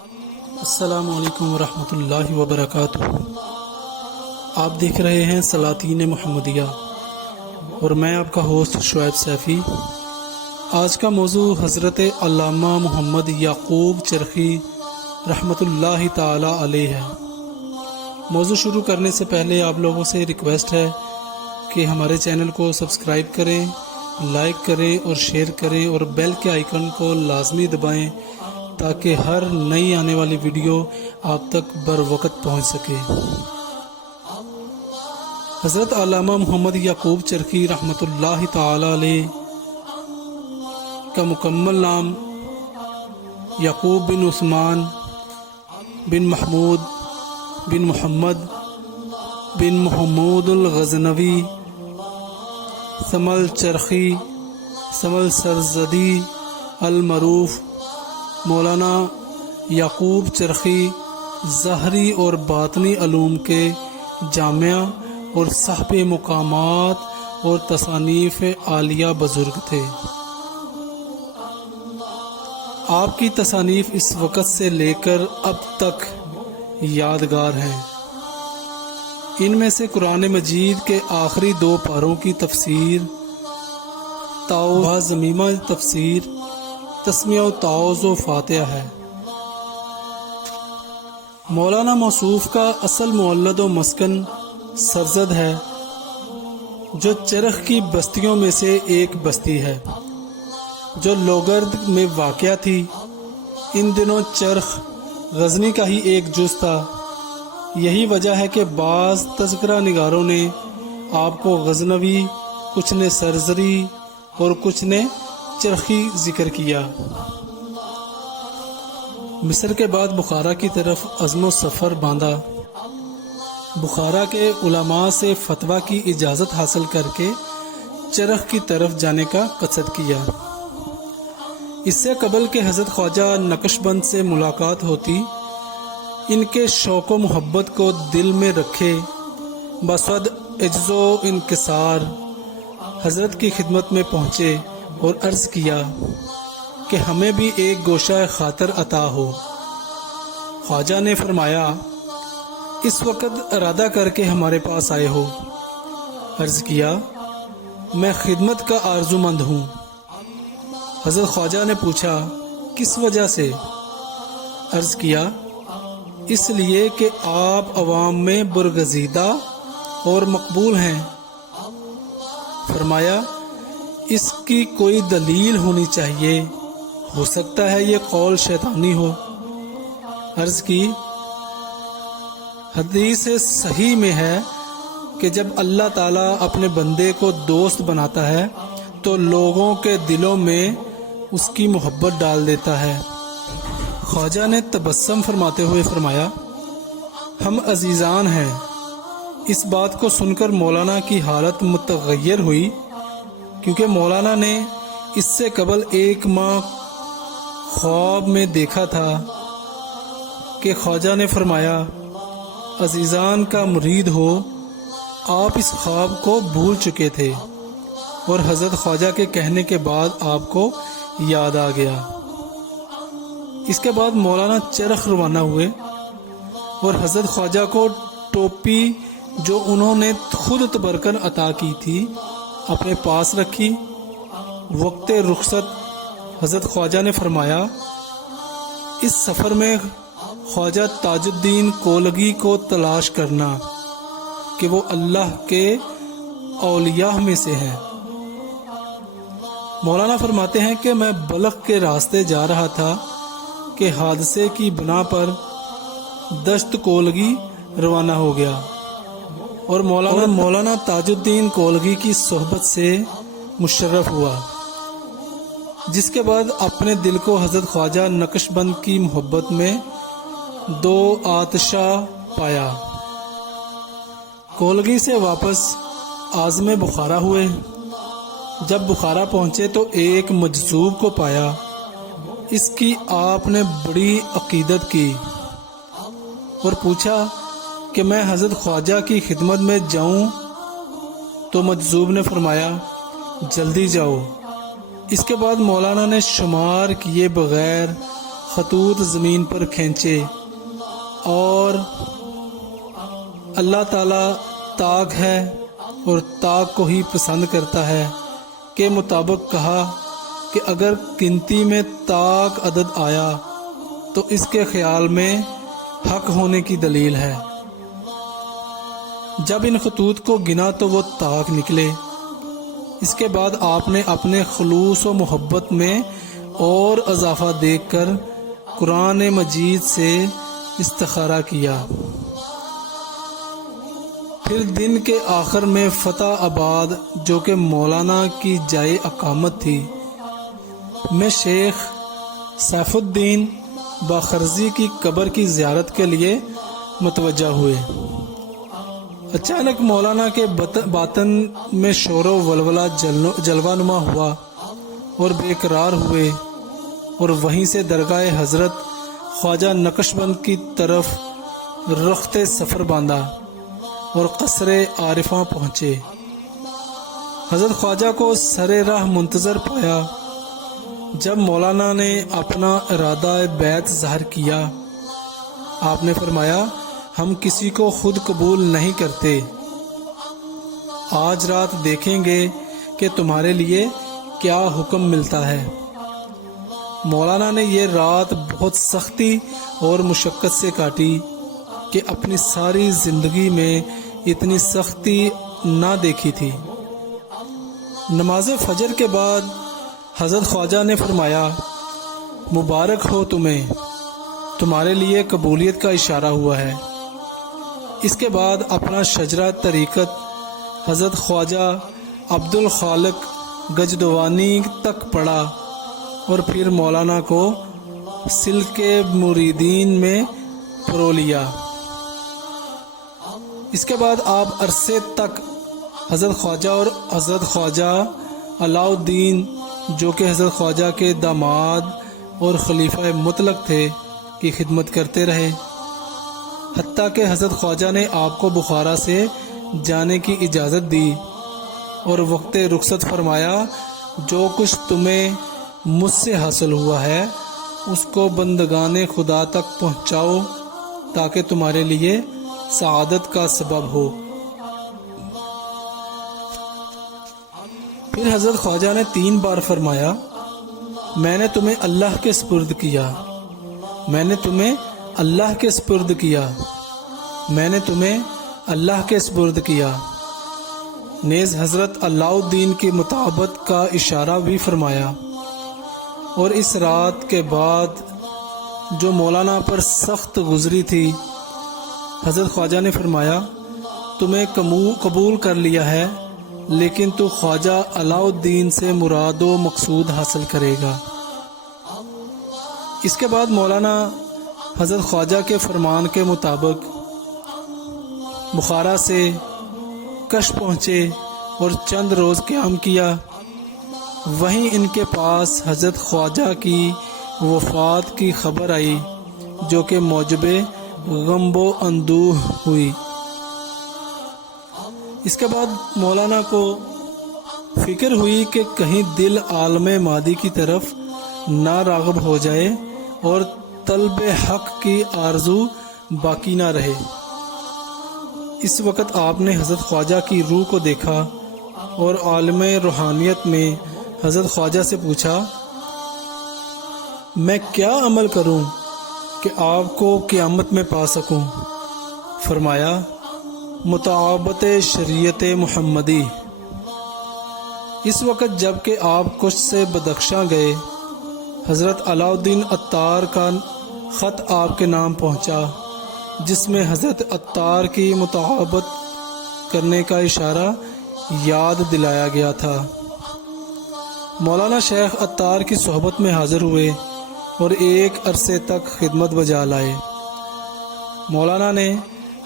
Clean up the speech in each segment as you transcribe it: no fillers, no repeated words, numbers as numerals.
السلام علیکم ورحمۃ اللہ وبرکاتہ۔ آپ دیکھ رہے ہیں سلاطین محمدیہ اور میں آپ کا ہوسٹ شعیب سیفی۔ آج کا موضوع حضرت علامہ محمد یعقوب چرخی رحمۃ اللہ تعالی علیہ ہے۔ موضوع شروع کرنے سے پہلے آپ لوگوں سے ریکویسٹ ہے کہ ہمارے چینل کو سبسکرائب کریں، لائک کریں اور شیئر کریں اور بیل کے آئیکن کو لازمی دبائیں تاکہ ہر نئی آنے والی ویڈیو آپ تک بروقت پہنچ سکے۔ حضرت علامہ محمد یعقوب چرخی رحمۃ اللہ تعالی علیہ کا مکمل نام یعقوب بن عثمان بن محمود بن محمد بن محمود الغزنوی ثمل چرخی ثمل سرزدی المعروف مولانا یعقوب چرخی ظاہری اور باطنی علوم کے جامعہ اور صاحب مقامات اور تصانیف عالیہ بزرگ تھے۔ آپ کی تصانیف اس وقت سے لے کر اب تک یادگار ہیں۔ ان میں سے قرآن مجید کے آخری 2 پاروں کی تفسیر ضمیمہ تفسیر تسمیہ و تعوذ و فاتحہ ہے۔ مولانا موصوف کا اصل مولد و مسکن سرزد ہے جو چرخ کی بستیوں میں سے ایک بستی ہے جو لوگرد میں واقع تھی۔ ان دنوں چرخ غزنی کا ہی ایک جز تھا۔ یہی وجہ ہے کہ بعض تذکرہ نگاروں نے آپ کو غزنوی، کچھ نے سرزری اور کچھ نے چرخی ذکر کیا۔ مصر کے بعد بخارا کی طرف عزم و سفر باندھا۔ بخارا کے علماء سے فتویٰ کی اجازت حاصل کر کے چرخ کی طرف جانے کا قصد کیا۔ اس سے قبل کہ حضرت خواجہ نقش بند سے ملاقات ہوتی، ان کے شوق و محبت کو دل میں رکھے بصد عجز و انکسار حضرت کی خدمت میں پہنچے اور عرض کیا کہ ہمیں بھی ایک گوشہ خاطر عطا ہو۔ خواجہ نے فرمایا اس وقت ارادہ کر کے ہمارے پاس آئے ہو؟ عرض کیا میں خدمت کا آرزو مند ہوں۔ حضرت خواجہ نے پوچھا کس وجہ سے؟ عرض کیا اس لیے کہ آپ عوام میں برگزیدہ اور مقبول ہیں۔ فرمایا اس کی کوئی دلیل ہونی چاہیے، ہو سکتا ہے یہ قول شیطانی ہو۔ عرض کی حدیث صحیح میں ہے کہ جب اللہ تعالیٰ اپنے بندے کو دوست بناتا ہے تو لوگوں کے دلوں میں اس کی محبت ڈال دیتا ہے۔ خواجہ نے تبسم فرماتے ہوئے فرمایا ہم عزیزان ہیں۔ اس بات کو سن کر مولانا کی حالت متغیر ہوئی، کیونکہ مولانا نے اس سے قبل 1 ماہ خواب میں دیکھا تھا کہ خواجہ نے فرمایا عزیزان کا مرید ہو۔ آپ اس خواب کو بھول چکے تھے اور حضرت خواجہ کے کہنے کے بعد آپ کو یاد آ گیا۔ اس کے بعد مولانا چرخ روانہ ہوئے اور حضرت خواجہ کو ٹوپی جو انہوں نے خود تبرکن عطا کی تھی اپنے پاس رکھی۔ وقت رخصت حضرت خواجہ نے فرمایا اس سفر میں خواجہ تاج الدین کولگی کو تلاش کرنا کہ وہ اللہ کے اولیاء میں سے ہیں۔ مولانا فرماتے ہیں کہ میں بلخ کے راستے جا رہا تھا کہ حادثے کی بنا پر دشت کولگی روانہ ہو گیا اور مولانا تاج الدین کولگی کی صحبت سے مشرف ہوا، جس کے بعد اپنے دل کو حضرت خواجہ نقش بند کی محبت میں 2 آتشہ پایا۔ کولگی سے واپس عازم بخارا ہوئے۔ جب بخارا پہنچے تو ایک مجذوب کو پایا۔ اس کی آپ نے بڑی عقیدت کی اور پوچھا کہ میں حضرت خواجہ کی خدمت میں جاؤں؟ تو مجذوب نے فرمایا جلدی جاؤ۔ اس کے بعد مولانا نے شمار کیے بغیر خطوط زمین پر کھینچے اور اللہ تعالیٰ طاق ہے اور طاق کو ہی پسند کرتا ہے کے مطابق کہا کہ اگر گنتی میں طاق عدد آیا تو اس کے خیال میں حق ہونے کی دلیل ہے۔ جب ان خطوط کو گنا تو وہ طاق نکلے۔ اس کے بعد آپ نے اپنے خلوص و محبت میں اور اضافہ دیکھ کر قرآن مجید سے استخارہ کیا۔ پھر دن کے آخر میں فتح آباد جو کہ مولانا کی جائے اقامت تھی میں شیخ سیف الدین باخرزی کی قبر کی زیارت کے لیے متوجہ ہوئے۔ اچانک مولانا کے باطن میں شور و ولولہ جلوہ نما ہوا اور بے قرار ہوئے اور وہیں سے درگاہ حضرت خواجہ نقش بند کی طرف رخت سفر باندھا اور قصر عارفاں پہنچے۔ حضرت خواجہ کو سر راہ منتظر پایا۔ جب مولانا نے اپنا ارادہ بیعت ظاہر کیا، آپ نے فرمایا ہم کسی کو خود قبول نہیں کرتے، آج رات دیکھیں گے کہ تمہارے لیے کیا حکم ملتا ہے۔ مولانا نے یہ رات بہت سختی اور مشقت سے کاٹی کہ اپنی ساری زندگی میں اتنی سختی نہ دیکھی تھی۔ نماز فجر کے بعد حضرت خواجہ نے فرمایا مبارک ہو تمہیں، تمہارے لیے قبولیت کا اشارہ ہوا ہے۔ اس کے بعد اپنا شجرہ طریقت حضرت خواجہ عبد الخالق گجدوانی تک پڑھا اور پھر مولانا کو سلک مریدین میں پرو لیا۔ اس کے بعد آپ عرصے تک حضرت خواجہ اور حضرت خواجہ علاء الدین جو کہ حضرت خواجہ کے داماد اور خلیفہ مطلق تھے کی خدمت کرتے رہے، حتیٰ کہ حضرت خواجہ نے آپ کو بخارا سے جانے کی اجازت دی اور وقت رخصت فرمایا جو کچھ تمہیں مجھ سے حاصل ہوا ہے اس کو بندگان خدا تک پہنچاؤ تاکہ تمہارے لیے سعادت کا سبب ہو۔ پھر حضرت خواجہ نے 3 بار فرمایا میں نے تمہیں اللہ کے سپرد کیا، میں نے تمہیں اللہ کے سپرد کیا، میں نے تمہیں اللہ کے سپرد کیا۔ نیز حضرت علاء الدین کی مطابقت کا اشارہ بھی فرمایا۔ اور اس رات کے بعد جو مولانا پر سخت گزری تھی، حضرت خواجہ نے فرمایا تمہیں قبول کر لیا ہے لیکن تو خواجہ علاء الدین سے مراد و مقصود حاصل کرے گا۔ اس کے بعد مولانا حضرت خواجہ کے فرمان کے مطابق بخارا سے کش پہنچے اور چند روز قیام کیا۔ وہیں ان کے پاس حضرت خواجہ کی وفات کی خبر آئی جو کہ موجب غم و اندوہ ہوئی۔ اس کے بعد مولانا کو فکر ہوئی کہ کہیں دل عالم مادی کی طرف نہ راغب ہو جائے اور طلب حق کی آرزو باقی نہ رہے۔ اس وقت آپ نے حضرت خواجہ کی روح کو دیکھا اور عالم روحانیت میں حضرت خواجہ سے پوچھا میں کیا عمل کروں کہ آپ کو قیامت میں پا سکوں؟ فرمایا مطابقت شریعت محمدی۔ اس وقت جب کہ آپ کچھ سے بدخشاں گئے، حضرت علاء الدین عطار کا خط آپ کے نام پہنچا جس میں حضرت عطار کی مطابقت کرنے کا اشارہ یاد دلایا گیا تھا۔ مولانا شیخ عطار کی صحبت میں حاضر ہوئے اور ایک عرصے تک خدمت بجا لائے۔ مولانا نے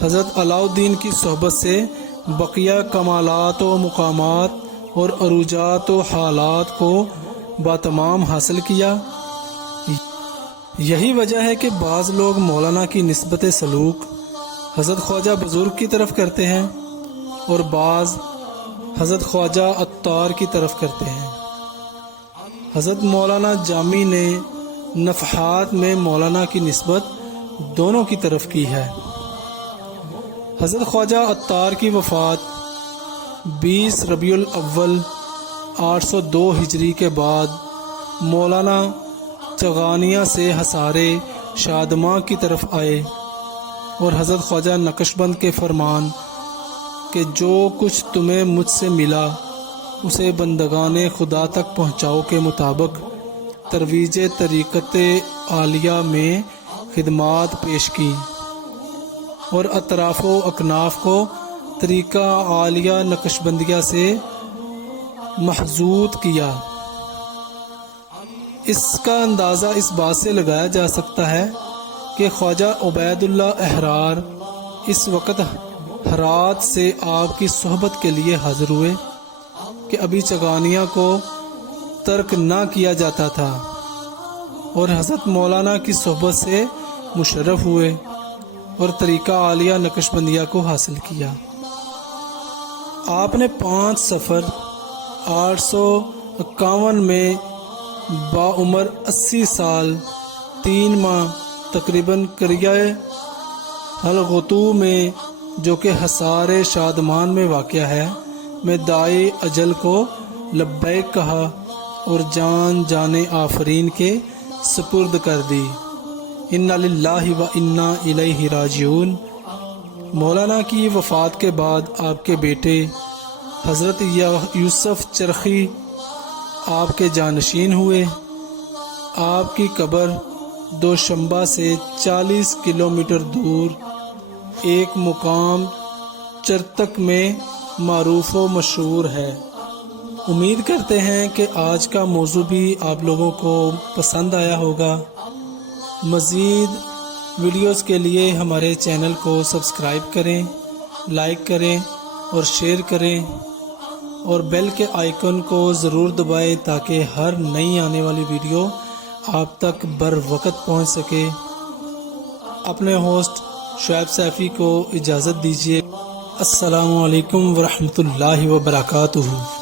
حضرت علاء الدین کی صحبت سے بقیہ کمالات و مقامات اور عروجات و حالات کو باتمام حاصل کیا۔ یہی وجہ ہے کہ بعض لوگ مولانا کی نسبت سلوک حضرت خواجہ بزرگ کی طرف کرتے ہیں اور بعض حضرت خواجہ عطار کی طرف کرتے ہیں۔ حضرت مولانا جامی نے نفحات میں مولانا کی نسبت دونوں کی طرف کی ہے۔ حضرت خواجہ عطار کی وفات 20 ربیع الاول 802 ہجری کے بعد مولانا چغانیہ سے حصارِ شادماں کی طرف آئے اور حضرت خواجہ نقشبند کے فرمان کہ جو کچھ تمہیں مجھ سے ملا اسے بندگان خدا تک پہنچاؤ کے مطابق ترویج طریقت عالیہ میں خدمات پیش کی اور اطراف و اکناف کو طریقہ عالیہ نقشبندیہ سے محظوظ کیا۔ اس کا اندازہ اس بات سے لگایا جا سکتا ہے کہ خواجہ عبید اللہ احرار اس وقت ہرات سے آپ کی صحبت کے لیے حاضر ہوئے کہ ابھی چغانیہ کو ترک نہ کیا جاتا تھا اور حضرت مولانا کی صحبت سے مشرف ہوئے اور طریقہ عالیہ نقشبندیہ کو حاصل کیا۔ آپ نے 5 صفر 851 میں باعمر 80 سال 3 ماہ تقریباً قریہ حلغتو میں جو کہ حصار شادمان میں واقع ہے میں داعی اجل کو لبیک کہا اور جان آفرین کے سپرد کر دی۔ انا للہ و انا الیہ راجعون۔ مولانا کی وفات کے بعد آپ کے بیٹے حضرت یوسف چرخی آپ کے جانشین ہوئے۔ آپ کی قبر دوشنبہ سے 40 کلومیٹر دور ایک مقام چرتک میں معروف و مشہور ہے۔ امید کرتے ہیں کہ آج کا موضوع بھی آپ لوگوں کو پسند آیا ہوگا۔ مزید ویڈیوز کے لیے ہمارے چینل کو سبسکرائب کریں، لائک کریں اور شیئر کریں اور بیل کے آئیکن کو ضرور دبائیں تاکہ ہر نئی آنے والی ویڈیو آپ تک بر وقت پہنچ سکے۔ اپنے ہوسٹ شعیب سیفی کو اجازت دیجیے۔ السلام علیکم ورحمۃ اللہ وبرکاتہ۔